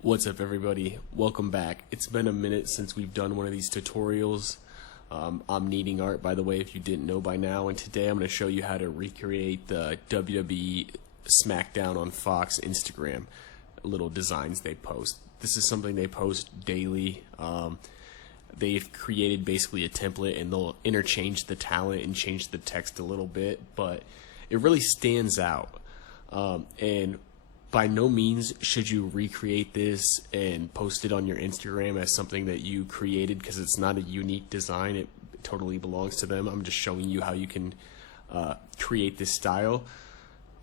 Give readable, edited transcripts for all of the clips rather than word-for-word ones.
What's up, everybody? Welcome back. It's been a minute since we've done one of these tutorials. I'm Needing Art, by the way, if you didn't know by now, and today I'm going to show you how to recreate the WWE SmackDown on Fox Instagram little designs they post. This is something they post daily. They've created basically a template, and they'll interchange the talent and change the text a little bit, but it really stands out. And by no means should you recreate this and post it on your Instagram as something that you created, because it's not a unique design. It totally belongs to them. I'm just showing you how you can create this style.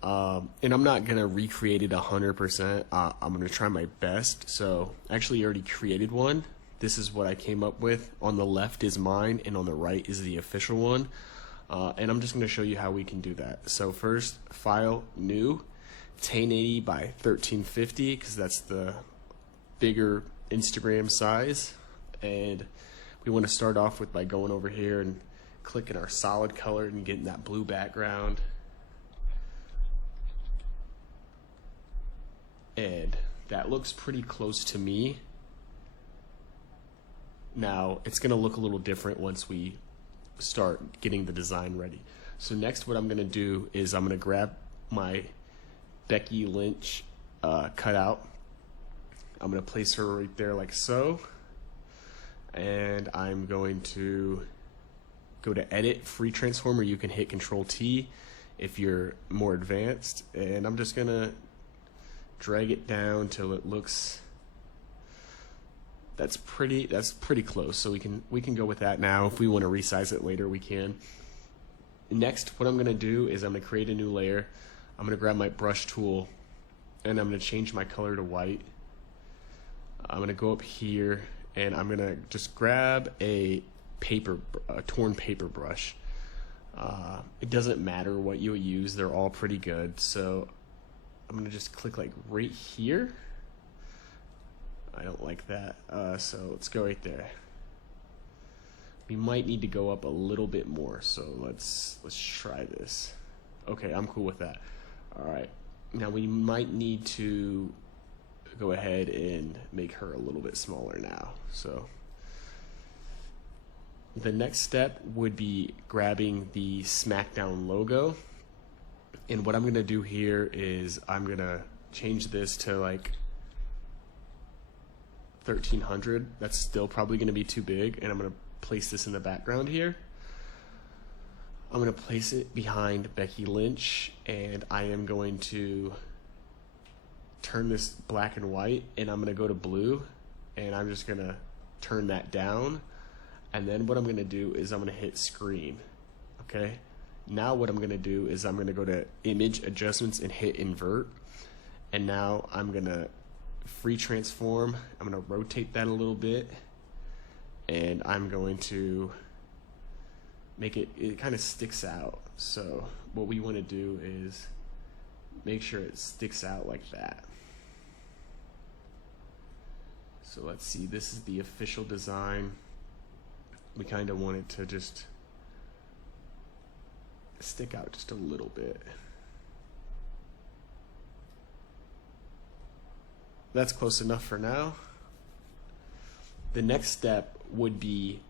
And I'm not going to recreate it 100%. I'm going to try my best. So I actually already created one. This is what I came up with. On the left is mine, and on the right is the official one. And I'm just going to show you how we can do that. So first, File, New. 1080 by 1350, because that's the bigger Instagram size. And we want to start off with by going over here and clicking our solid color and getting that blue background. And that looks pretty close to me. Now it's going to look a little different once we start getting the design ready. So next, what I'm going to do is I'm going to grab my Becky Lynch cutout. I'm going to place her right there like so, and I'm going to go to Edit, Free Transform, or you can hit Control T if you're more advanced, and I'm just going to drag it down till it looks that's pretty close. So we can go with that now. If we want to resize it later, we can. Next, what I'm going to do is I'm going to create a new layer. I'm going to grab my brush tool, and I'm going to change my color to white. I'm going to go up here, and I'm going to just grab a torn paper brush. It doesn't matter what you use, they're all pretty good. So I'm going to just click like right here. I don't like that, so let's go right there. We might need to go up a little bit more, so let's try this. Okay, I'm cool with that. All right, now we might need to go ahead and make her a little bit smaller now. So the next step would be grabbing the SmackDown logo. And what I'm gonna do here is I'm gonna change this to like 1300. That's still probably gonna be too big, and I'm gonna place this in the background here. I'm going to place it behind Becky Lynch, and I am going to turn this black and white, and I'm going to go to blue, and I'm just going to turn that down. And then what I'm going to do is I'm going to hit screen. Okay. Now what I'm going to do is I'm going to go to image adjustments and hit invert. And now I'm going to free transform. I'm going to rotate that a little bit, and I'm going to make it kind of sticks out. So what we want to do is make sure it sticks out like that. So let's see, this is the official design. We kind of want it to just stick out just a little bit. That's close enough for now. The next step would be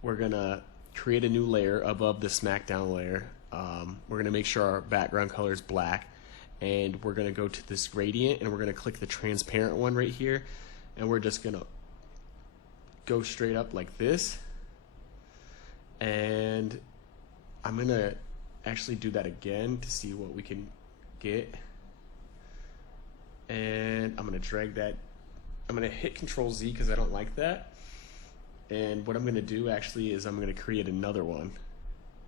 we're gonna create a new layer above the SmackDown layer. We're going to make sure our background color is black, and we're going to go to this gradient, and we're going to click the transparent one right here, and we're just going to go straight up like this. And I'm going to actually do that again to see what we can get. And I'm going to drag that. I'm going to hit Control Z because I don't like that. And what I'm going to do actually is I'm going to create another one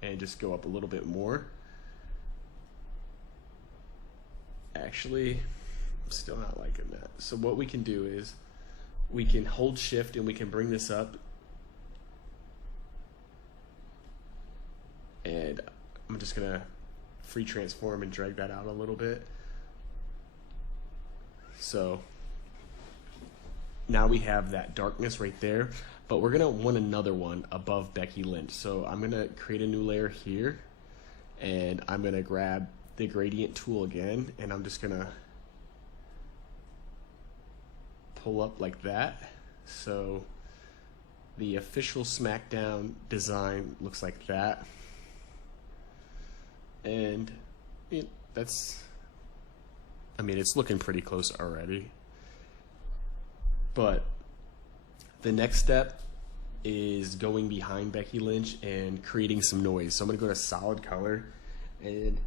and just go up a little bit more. Actually, I'm still not liking that. So what we can do is we can hold shift and we can bring this up. And I'm just going to free transform and drag that out a little bit. So now we have that darkness right there, but we're gonna want another one above Becky Lynch. So I'm gonna create a new layer here, and I'm gonna grab the gradient tool again, and I'm just gonna pull up like that. So the official SmackDown design looks like that. And that's, I mean, it's looking pretty close already. But the next step is going behind Becky Lynch and creating some noise. So I'm going to go to solid color, and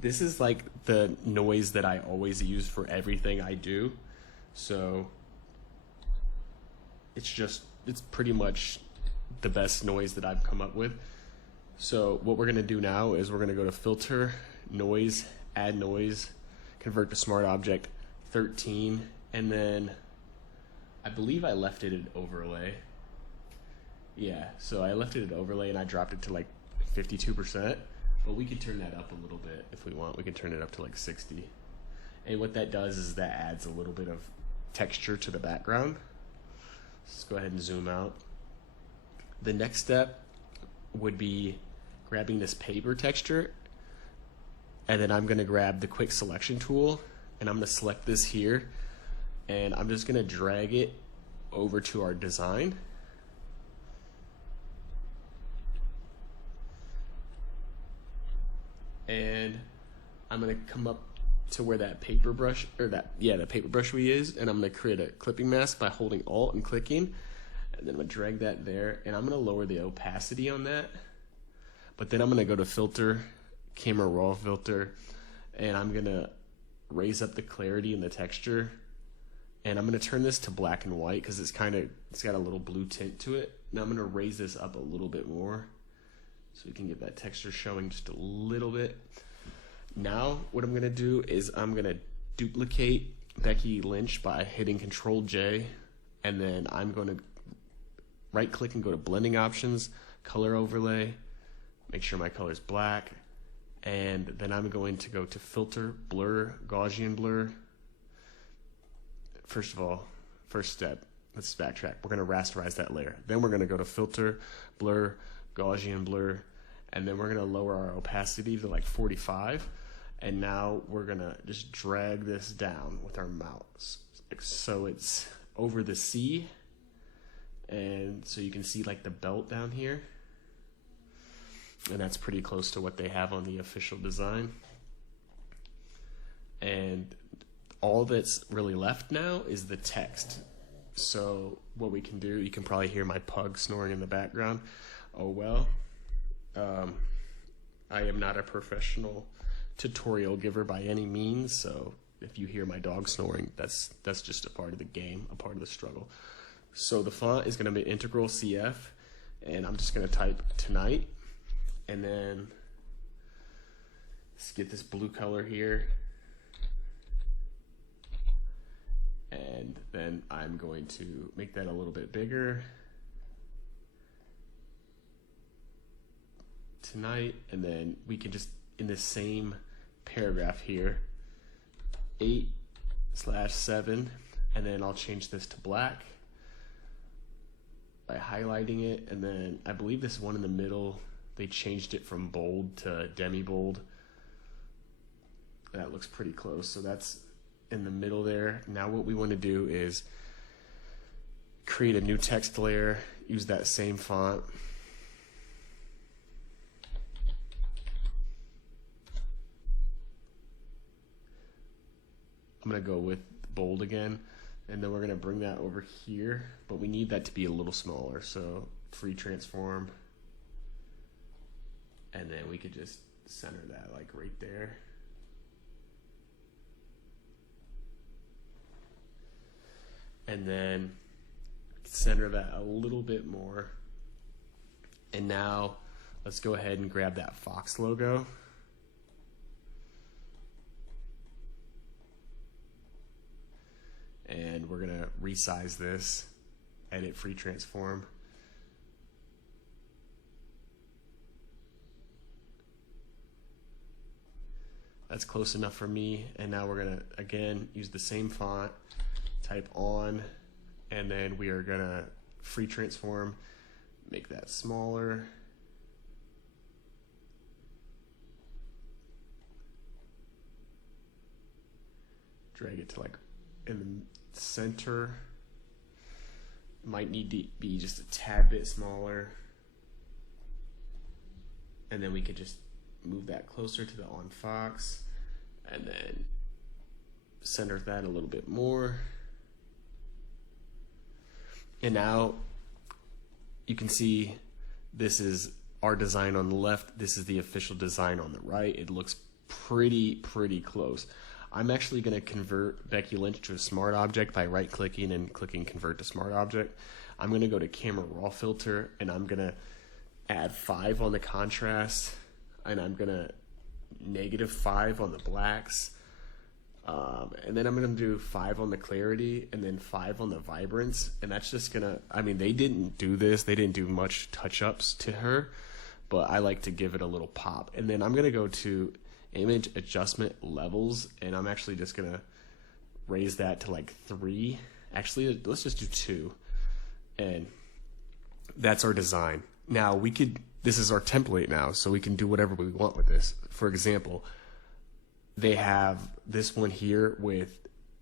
this is like the noise that I always use for everything I do. So it's pretty much the best noise that I've come up with. So what we're going to do now is we're going to go to filter, noise, add noise, convert to smart object 13, and then I believe I left it at overlay. Yeah, so I left it at overlay and I dropped it to like 52%, but we could turn that up a little bit if we want. We can turn it up to like 60. And what that does is that adds a little bit of texture to the background. Let's go ahead and zoom out. The next step would be grabbing this paper texture, and then I'm going to grab the quick selection tool, and I'm going to select this here, and I'm just going to drag it over to our design. And I'm going to come up to where that paintbrush we used, and I'm going to create a clipping mask by holding Alt and clicking, and then I'm going to drag that there, and I'm going to lower the opacity on that. But then I'm going to go to filter, camera raw filter, and I'm going to raise up the clarity and the texture, and I'm going to turn this to black and white because it's got a little blue tint to it. Now I'm going to raise this up a little bit more so we can get that texture showing just a little bit. Now what I'm going to do is I'm going to duplicate Becky Lynch by hitting Control J, and then I'm going to right click and go to blending options, color overlay, make sure my color is black, and then I'm going to go to filter, blur, Gaussian blur. First of all, first step, let's backtrack. We're going to rasterize that layer. Then we're going to go to filter, blur, Gaussian blur, and then we're going to lower our opacity to like 45. And now we're going to just drag this down with our mouse. So it's over the C, and so you can see like the belt down here. And that's pretty close to what they have on the official design. And all that's really left now is the text. So what we can do, you can probably hear my pug snoring in the background. Oh well, I am not a professional tutorial giver by any means, so if you hear my dog snoring, that's just a part of the game, a part of the struggle. So the font is going to be Integral CF, and I'm just going to type tonight, and then let's get this blue color here, and then I'm going to make that a little bit bigger. Tonight, and then we can just, in the same paragraph here, 8/7, and then I'll change this to black by highlighting it, and then I believe this one in the middle, they changed it from bold to demi-bold. That looks pretty close, so that's in the middle there. Now what we want to do is create a new text layer, use that same font. I'm going to go with bold again, and then we're going to bring that over here, but we need that to be a little smaller, so free transform, and then we could just center that like right there. And then center that a little bit more, and now let's go ahead and grab that Fox logo. And we're going to resize this, edit free transform. That's close enough for me. And now we're going to, again, use the same font, type on, and then we are going to free transform, make that smaller. Drag it to like in the center might need to be just a tad bit smaller. And then we could just move that closer to the on Fox and then center that a little bit more. And now you can see this is our design on the left. This is the official design on the right. It looks pretty close. I'm actually going to convert Becky Lynch to a smart object by right clicking and clicking convert to smart object. I'm going to go to camera raw filter and I'm going to add 5 on the contrast, and I'm going to -5 on the blacks. And then I'm going to do 5 on the clarity and then 5 on the vibrance. And that's just going to, I mean, they didn't do this. They didn't do much touch-ups to her, but I like to give it a little pop. And then I'm going to go to image adjustment levels, and I'm actually just going to raise that to like 3. Actually, let's just do 2. And that's our design. Now we could, this is our template now, so we can do whatever we want with this. For example, they have this one here with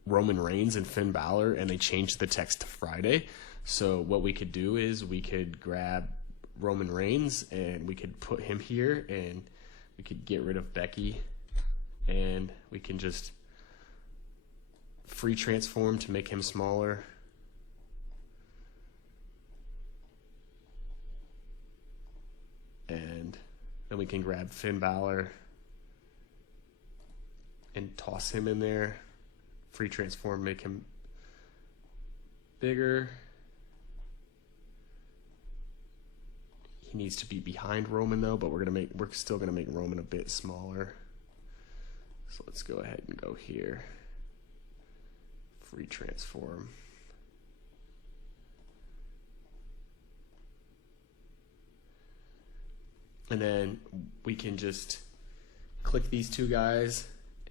Roman Reigns and Finn Balor, and they changed the text to Friday. So what we could do is we could grab Roman Reigns and we could put him here, and we could get rid of Becky, and we can just free transform to make him smaller. And then we can grab Finn Balor and toss him in there. Free transform, make him bigger. He needs to be behind Roman though, but we're still gonna make Roman a bit smaller. So let's go ahead and go here. Free transform. And then we can just click these 2 guys,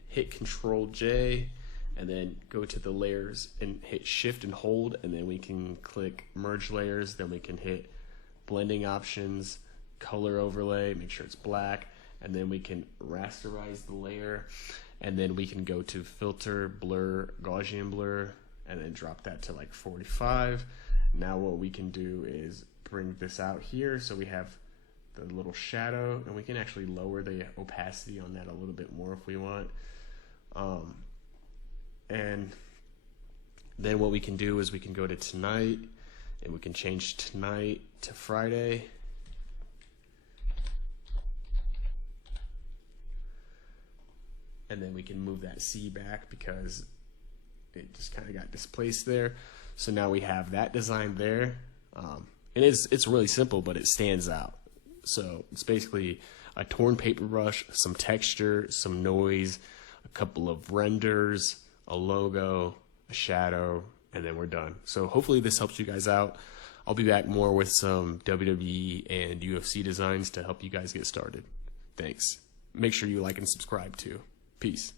hit Control J, and then go to the layers and hit Shift and hold, and then we can click merge layers. Then we can hit blending options, color overlay, make sure it's black, and then we can rasterize the layer, and then we can go to filter, blur, Gaussian blur, and then drop that to like 45. Now what we can do is bring this out here so we have the little shadow, and we can actually lower the opacity on that a little bit more if we want. And then what we can do is we can go to tonight, and we can change tonight to Friday. And then we can move that C back because it just kind of got displaced there. So now we have that design there. And it's really simple, but it stands out. So it's basically a torn paintbrush, some texture, some noise, a couple of renders, a logo, a shadow, and then we're done. So hopefully this helps you guys out. I'll be back more with some WWE and UFC designs to help you guys get started. Thanks. Make sure you like and subscribe too. Peace.